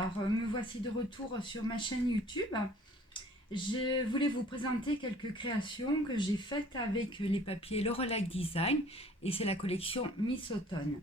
Alors, me voici de retour sur ma chaîne YouTube. Je voulais vous présenter quelques créations que j'ai faites avec les papiers Lorelai Design et c'est la collection Miss Automne.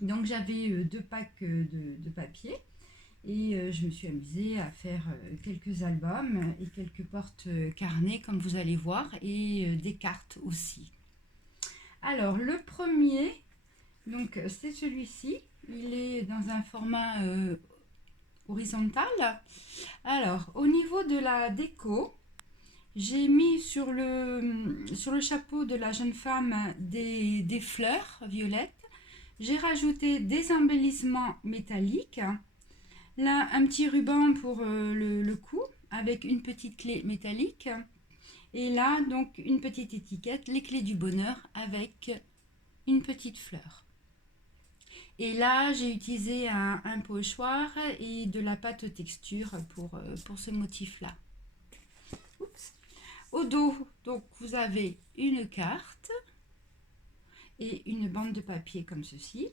Donc j'avais deux packs de papier et je me suis amusée à faire quelques albums et quelques porte-carnets comme vous allez voir et des cartes aussi. Alors le premier, donc c'est celui-ci, il est dans un format horizontale. Alors, au niveau de la déco, j'ai mis sur le chapeau de la jeune femme des fleurs violettes. J'ai rajouté des embellissements métalliques. Là, un petit ruban pour le cou avec une petite clé métallique. Et là, donc, une petite étiquette, les clés du bonheur avec une petite fleur. Et là, j'ai utilisé un pochoir et de la pâte texture pour ce motif-là. Au dos, donc, vous avez une carte et une bande de papier comme ceci.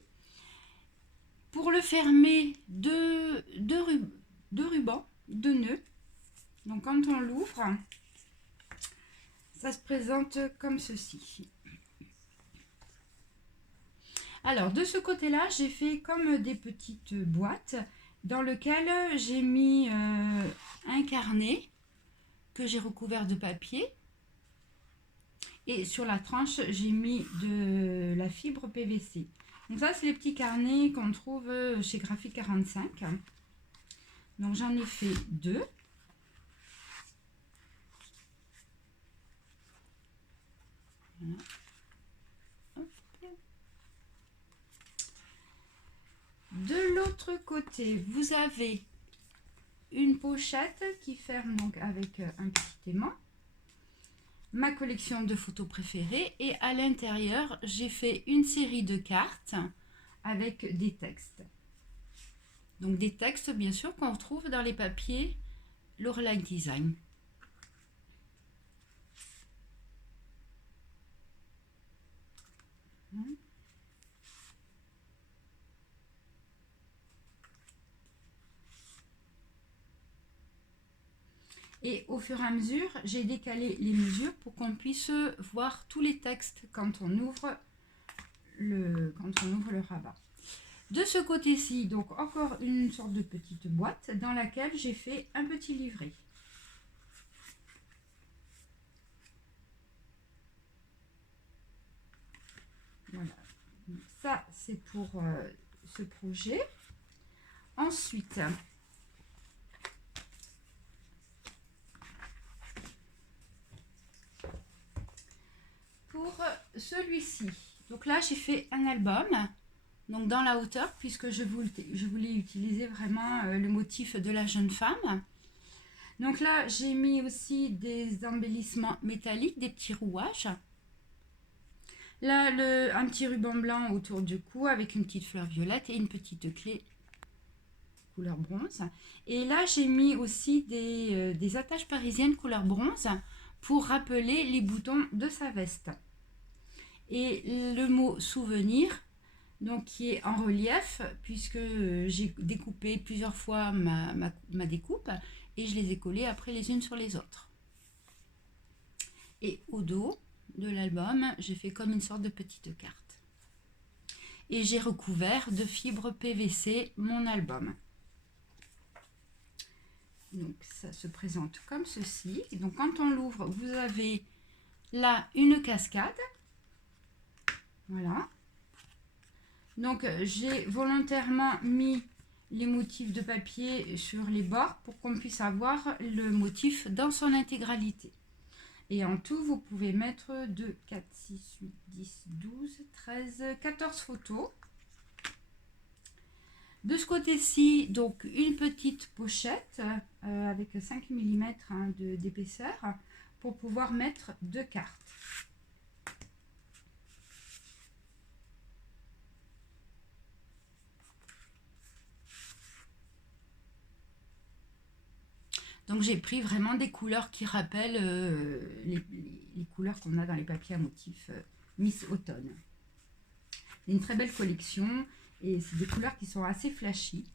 Pour le fermer, deux rubans, deux nœuds. Donc, quand on l'ouvre, ça se présente comme ceci. Alors, de ce côté-là, j'ai fait comme des petites boîtes dans lesquelles j'ai mis un carnet que j'ai recouvert de papier. Et sur la tranche, j'ai mis de la fibre PVC. Donc ça, c'est les petits carnets qu'on trouve chez Graphique 45. Donc j'en ai fait deux. Voilà. De l'autre côté, vous avez une pochette qui ferme donc avec un petit aimant. Ma collection de photos préférées et à l'intérieur, j'ai fait une série de cartes avec des textes. Donc des textes bien sûr qu'on retrouve dans les papiers Lorelai Design. Et au fur et à mesure, j'ai décalé les mesures pour qu'on puisse voir tous les textes quand on ouvre le rabat. De ce côté-ci, donc encore une sorte de petite boîte dans laquelle j'ai fait un petit livret. Voilà. Donc ça, c'est pour ce projet. Ensuite, pour celui-ci, donc là j'ai fait un album, donc dans la hauteur puisque je voulais utiliser vraiment le motif de la jeune femme. Donc là j'ai mis aussi des embellissements métalliques, des petits rouages. Là un petit ruban blanc autour du cou avec une petite fleur violette et une petite clé couleur bronze. Et là j'ai mis aussi des attaches parisiennes couleur bronze pour rappeler les boutons de sa veste. Et le mot souvenir, donc qui est en relief, puisque j'ai découpé plusieurs fois ma découpe et je les ai collées après les unes sur les autres. Et au dos de l'album, j'ai fait comme une sorte de petite carte. Et j'ai recouvert de fibres PVC mon album. Donc ça se présente comme ceci. Et donc quand on l'ouvre, vous avez là une cascade. Voilà. Donc j'ai volontairement mis les motifs de papier sur les bords pour qu'on puisse avoir le motif dans son intégralité. Et en tout, vous pouvez mettre 2, 4, 6, 8, 10, 12, 13, 14 photos. De ce côté-ci, donc une petite pochette avec 5 mm d'épaisseur pour pouvoir mettre deux cartes. Donc j'ai pris vraiment des couleurs qui rappellent les couleurs qu'on a dans les papiers à motifs Miss Automne. C'est une très belle collection et c'est des couleurs qui sont assez flashy.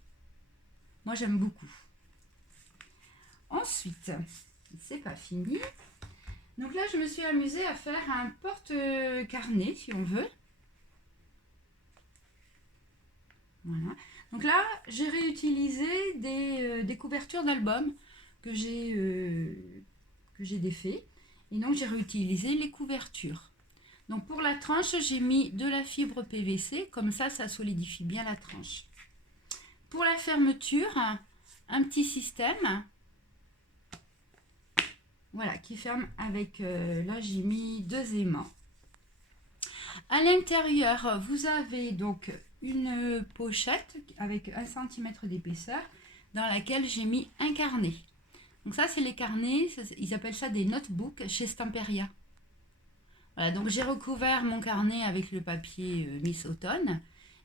Moi, j'aime beaucoup. Ensuite, c'est pas fini. Donc là, je me suis amusée à faire un porte-carnet, si on veut. Voilà. Donc là, j'ai réutilisé des couvertures d'albums que j'ai défait. Et donc, j'ai réutilisé les couvertures. Donc, pour la tranche, j'ai mis de la fibre PVC. Comme ça solidifie bien la tranche. Pour la fermeture, un petit système. Voilà, qui ferme avec... là, j'ai mis 2 aimants. À l'intérieur, vous avez donc une pochette avec 1 cm d'épaisseur dans laquelle j'ai mis un carnet. Donc ça, c'est les carnets, ils appellent ça des notebooks chez Stamperia. Voilà, donc j'ai recouvert mon carnet avec le papier Miss Automne.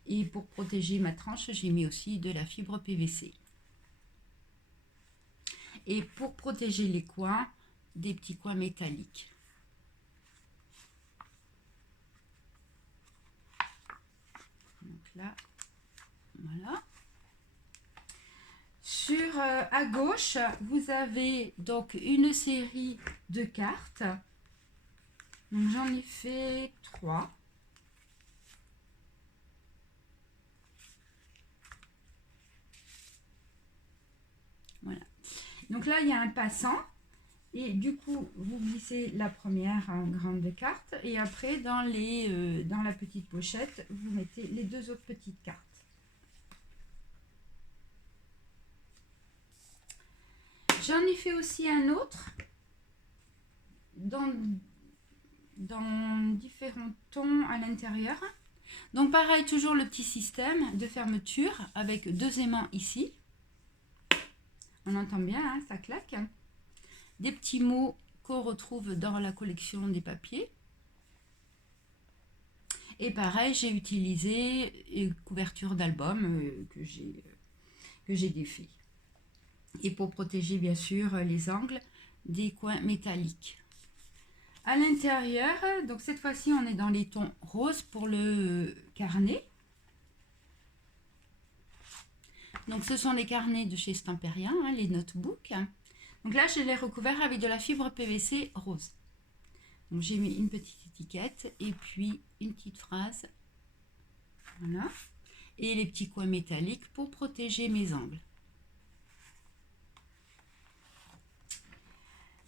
Et pour protéger ma tranche, j'ai mis aussi de la fibre PVC. Et pour protéger les coins, des petits coins métalliques. Donc là, voilà. Sur à gauche, vous avez donc une série de cartes. Donc j'en ai fait 3. Voilà. Donc là, il y a un passant. Et du coup, vous glissez la première grande carte. Et après, dans la petite pochette, vous mettez les 2 autres petites cartes. J'en ai fait aussi un autre dans différents tons à l'intérieur. Donc pareil, toujours le petit système de fermeture avec 2 aimants ici. On entend bien, hein, ça claque. Des petits mots qu'on retrouve dans la collection des papiers. Et pareil, j'ai utilisé une couverture d'album que j'ai défait. Et pour protéger bien sûr les angles, des coins métalliques. À l'intérieur, donc cette fois-ci on est dans les tons roses pour le carnet. Donc ce sont les carnets de chez Stamperia, hein, les notebooks. Donc là je les recouvert avec de la fibre PVC rose. Donc j'ai mis une petite étiquette et puis une petite phrase. Voilà. Et les petits coins métalliques pour protéger mes angles.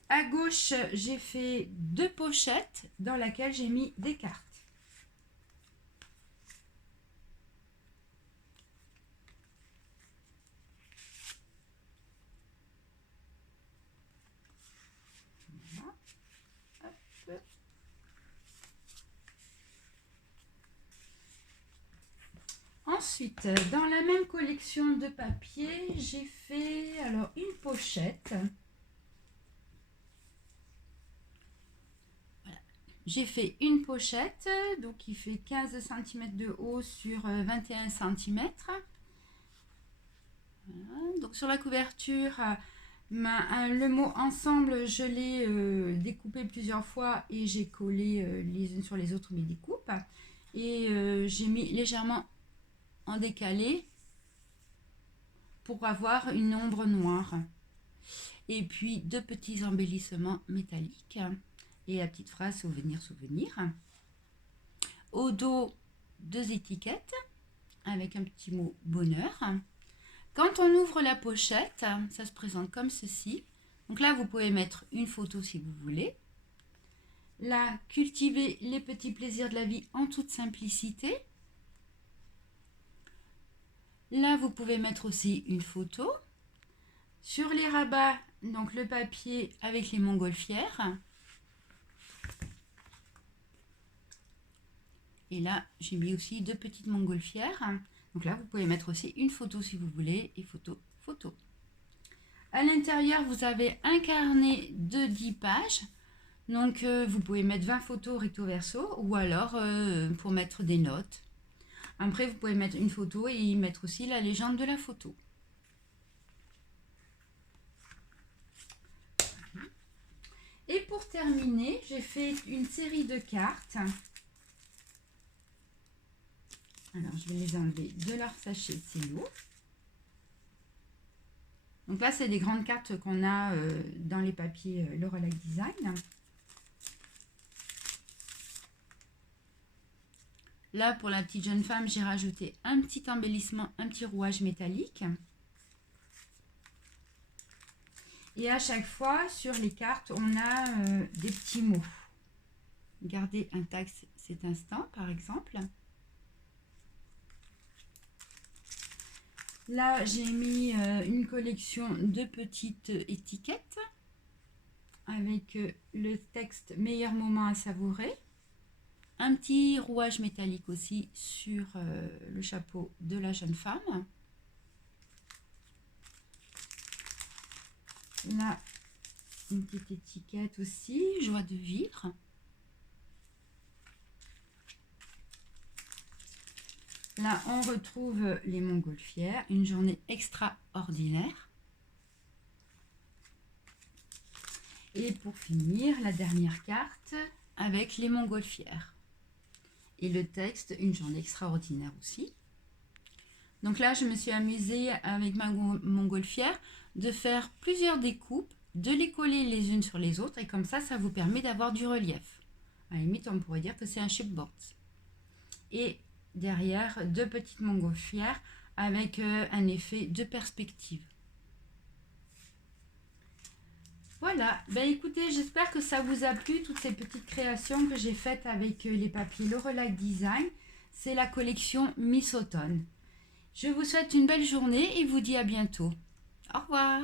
À gauche, j'ai fait 2 pochettes dans lesquelles j'ai mis des cartes. Voilà. Hop. Ensuite, dans la même collection de papier, j'ai fait alors une pochette. J'ai fait une pochette, donc qui fait 15 cm de haut sur 21 cm. Voilà. Donc sur la couverture, le mot ensemble, je l'ai découpé plusieurs fois et j'ai collé les unes sur les autres mes découpes. Et j'ai mis légèrement en décalé pour avoir une ombre noire. Et puis 2 petits embellissements métalliques. Et la petite phrase souvenir, souvenir. Au dos, 2 étiquettes avec un petit mot bonheur. Quand on ouvre la pochette, ça se présente comme ceci. Donc là, vous pouvez mettre une photo si vous voulez. Là, cultiver les petits plaisirs de la vie en toute simplicité. Là, vous pouvez mettre aussi une photo. Sur les rabats, donc le papier avec les montgolfières. Et là, j'ai mis aussi 2 petites montgolfières. Donc là, vous pouvez mettre aussi une photo si vous voulez. Et photo, photo. À l'intérieur, vous avez un carnet de 10 pages. Donc, vous pouvez mettre 20 photos recto verso. Ou alors, pour mettre des notes. Après, vous pouvez mettre une photo et y mettre aussi la légende de la photo. Et pour terminer, j'ai fait une série de cartes. Alors, je vais les enlever de leur sachet de cello. Donc là, c'est des grandes cartes qu'on a dans les papiers Lorelai Design. Là, pour la petite jeune femme, j'ai rajouté un petit embellissement, un petit rouage métallique. Et à chaque fois, sur les cartes, on a des petits mots. Gardez intact cet instant, par exemple. Là, j'ai mis une collection de petites étiquettes avec le texte « Meilleur moment à savourer ». Un petit rouage métallique aussi sur le chapeau de la jeune femme. Là, une petite étiquette aussi, joie de vivre. Là, on retrouve les montgolfières, une journée extraordinaire. Et pour finir, la dernière carte avec les montgolfières. Et le texte, une journée extraordinaire aussi. Donc là, je me suis amusée avec ma montgolfière de faire plusieurs découpes, de les coller les unes sur les autres et comme ça vous permet d'avoir du relief. À la limite, on pourrait dire que c'est un chipboard. Et derrière, deux petites montgolfières avec un effet de perspective. Voilà, ben écoutez, j'espère que ça vous a plu, toutes ces petites créations que j'ai faites avec les papiers Lorelai Design. C'est la collection Miss Automne. Je vous souhaite une belle journée et vous dis à bientôt. Au revoir.